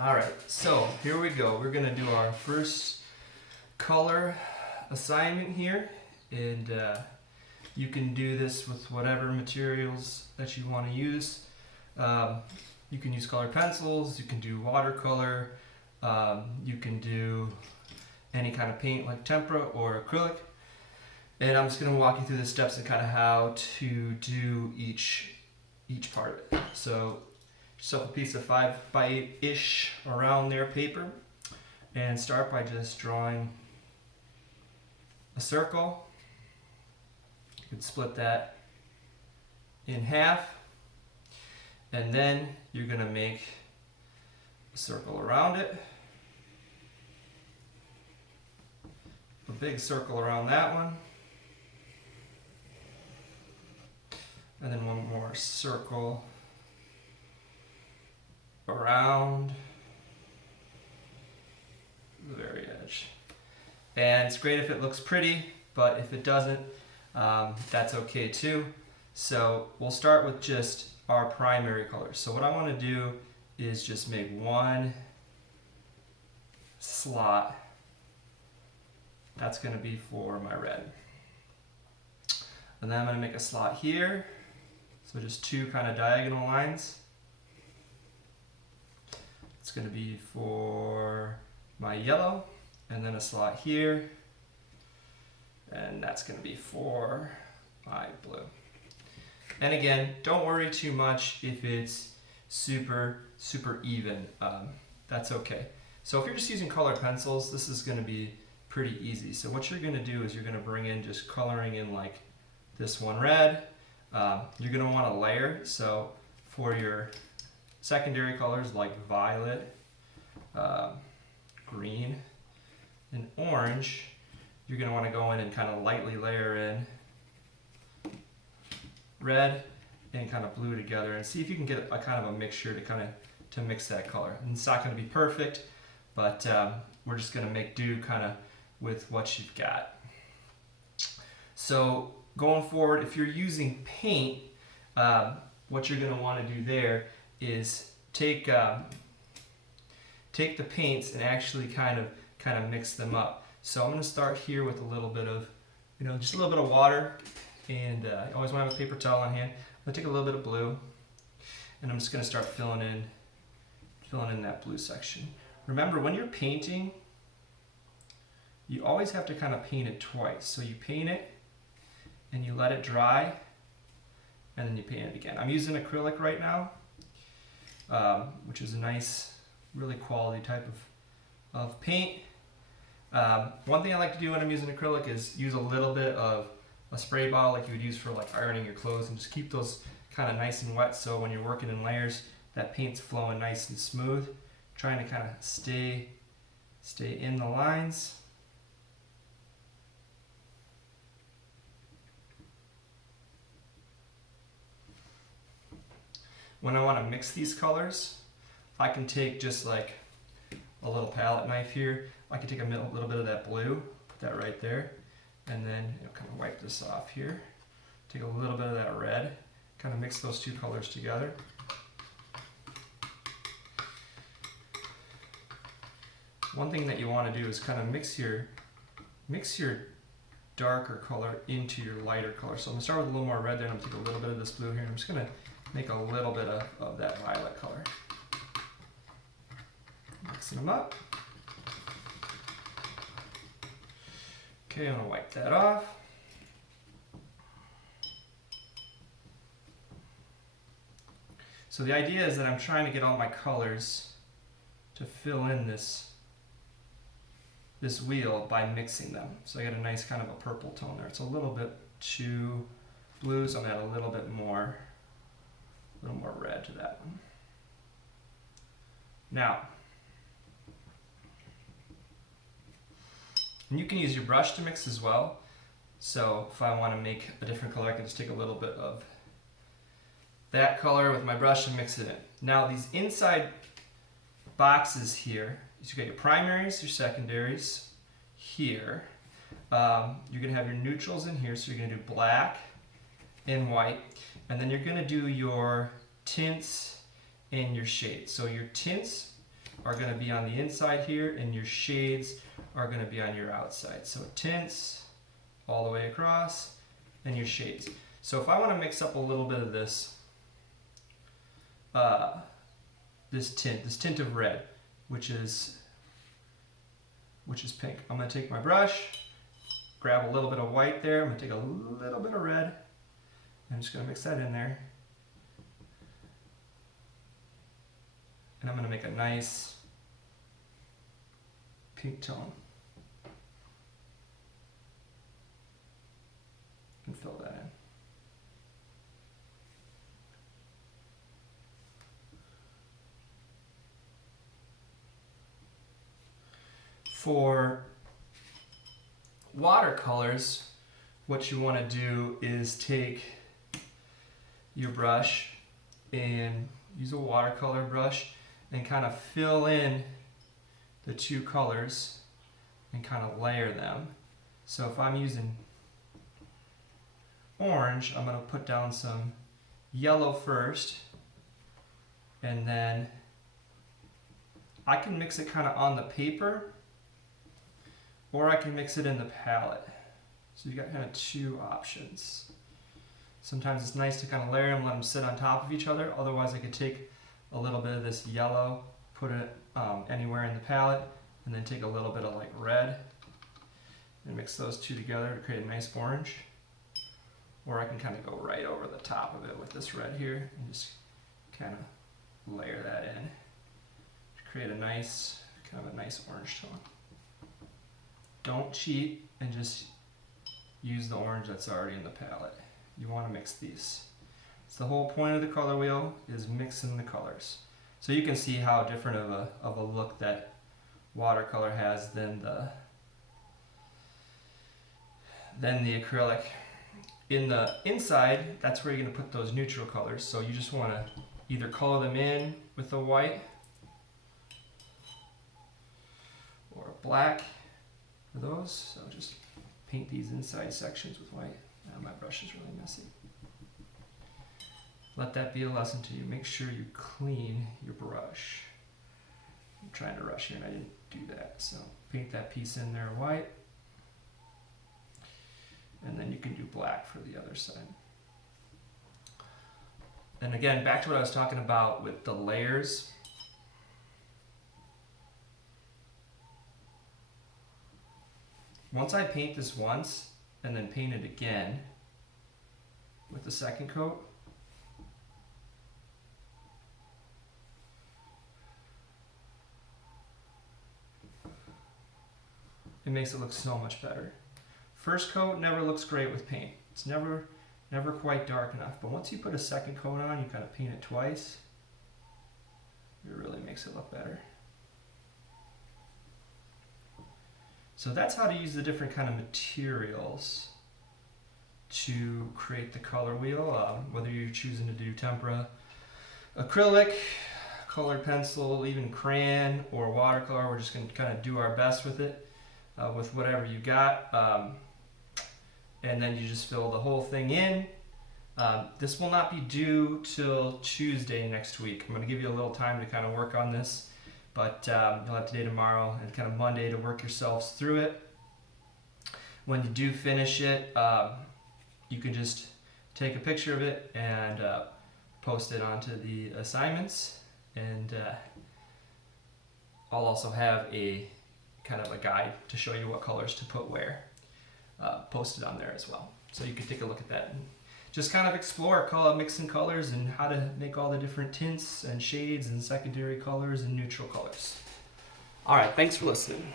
All right, so here we go. We're gonna do our first color assignment here, and you can do this with whatever materials that you want to use. You can use colored pencils, you can do watercolor, you can do any kind of paint like tempera or acrylic. And I'm just gonna walk you through the steps and kind of how to do each part of it. So yourself a piece of 5x8-ish around there paper, and start by just drawing a circle. You can split that in half, and then you're going to make a circle around it, a big circle around that one, and then one more circle around the very edge. And it's great if it looks pretty, but if it doesn't, that's okay too. So we'll start with just our primary colors. So what I want to do is just make one slot. That's going to be for my red. And then I'm going to make a slot here. So just two kind of diagonal lines. It's going to be for my yellow, and then a slot here, and that's going to be for my blue. And again, don't worry too much if it's super even. That's okay. So if you're just using colored pencils, this is going to be pretty easy. So what you're going to do is you're going to bring in just coloring in like this one red. You're going to want to layer. So for your secondary colors like violet, green, and orange, you're going to want to go in and kind of lightly layer in red and kind of blue together, and see if you can get a kind of a mixture to mix that color. And it's not going to be perfect, but we're just going to make do kind of with what you've got. So going forward, if you're using paint, what you're going to want to do there is take the paints and actually kind of mix them up. So I'm going to start here with a little bit of, just a little bit of water, and you always want to have a paper towel on hand. I'm going to take a little bit of blue, and I'm just going to start filling in that blue section. Remember, when you're painting, you always have to kind of paint it twice. So you paint it, and you let it dry, and then you paint it again. I'm using acrylic right now, which is a nice, really quality type of paint. One thing I like to do when I'm using acrylic is use a little bit of a spray bottle like you would use for like ironing your clothes, and just keep those kind of nice and wet, so when you're working in layers, that paint's flowing nice and smooth. Trying to kind of stay in the lines. When I want to mix these colors, I can take just like a little palette knife here. I can take a little bit of that blue, put that right there, and then kind of wipe this off here. Take a little bit of that red, kind of mix those two colors together. One thing that you want to do is kind of mix your darker color into your lighter color. So I'm going to start with a little more red there, and I'm going to take a little bit of this blue here, and I'm just going to make a little bit of that violet color. Mixing them up. Okay, I'm going to wipe that off. So the idea is that I'm trying to get all my colors to fill in this wheel by mixing them. So I got a nice kind of a purple tone there. It's a little bit too blue, so I'm going to add a little more red to that one. Now, and you can use your brush to mix as well. So if I want to make a different color, I can just take a little bit of that color with my brush and mix it in. Now these inside boxes here, you got your primaries, your secondaries here. You're going to have your neutrals in here, so you're going to do black and white, and then you're going to do your tints and your shades. So your tints, are going to be on the inside here, and your shades are going to be on your outside. So tints all the way across, and your shades. So if I want to mix up a little bit of this, this tint of red, which is pink, I'm going to take my brush, grab a little bit of white there. I'm going to take a little bit of red. I'm just going to mix that in there. And I'm going to make a nice pink tone. And fill that in. For watercolors, what you want to do is take your brush and use a watercolor brush and kind of fill in the two colors and kind of layer them. So if I'm using orange, I'm going to put down some yellow first, and then I can mix it kind of on the paper, or I can mix it in the palette. So you got kind of two options. Sometimes it's nice to kind of layer them, let them sit on top of each other. Otherwise I could take a little bit of this yellow, put it anywhere in the palette, and then take a little bit of like red and mix those two together to create a nice orange. Or I can kind of go right over the top of it with this red here and just kind of layer that in to create a nice, kind of a nice orange tone. Don't cheat and just use the orange that's already in the palette. You want to mix these. It's the whole point of the color wheel, is mixing the colors. So you can see how different of a look that watercolor has than the acrylic. In the inside, that's where you're going to put those neutral colors. So you just want to either color them in with the white or black for those. So just paint these inside sections with white. Now my brush is really messy. Let that be a lesson to you. Make sure you clean your brush. I'm trying to rush here and I didn't do that. So paint that piece in there white. And then you can do black for the other side. And again, back to what I was talking about with the layers. Once I paint this once and then paint it again with the second coat, it makes it look so much better. First coat never looks great with paint. It's never quite dark enough. But once you put a second coat on, you kind of paint it twice, it really makes it look better. So that's how to use the different kind of materials to create the color wheel. Whether you're choosing to do tempera, acrylic, colored pencil, even crayon or watercolor, we're just going to kind of do our best with it, with whatever you got. And then you just fill the whole thing in. This will not be due till Tuesday next week. I'm going to give you a little time to kind of work on this, but you'll have today, tomorrow, and kind of Monday to work yourselves through it. When you do finish it, you can just take a picture of it and post it onto the assignments, and I'll also have a kind of a guide to show you what colors to put where. Posted on there as well, so you can take a look at that and just kind of explore mixing colors and how to make all the different tints and shades and secondary colors and neutral colors. All right, thanks for listening.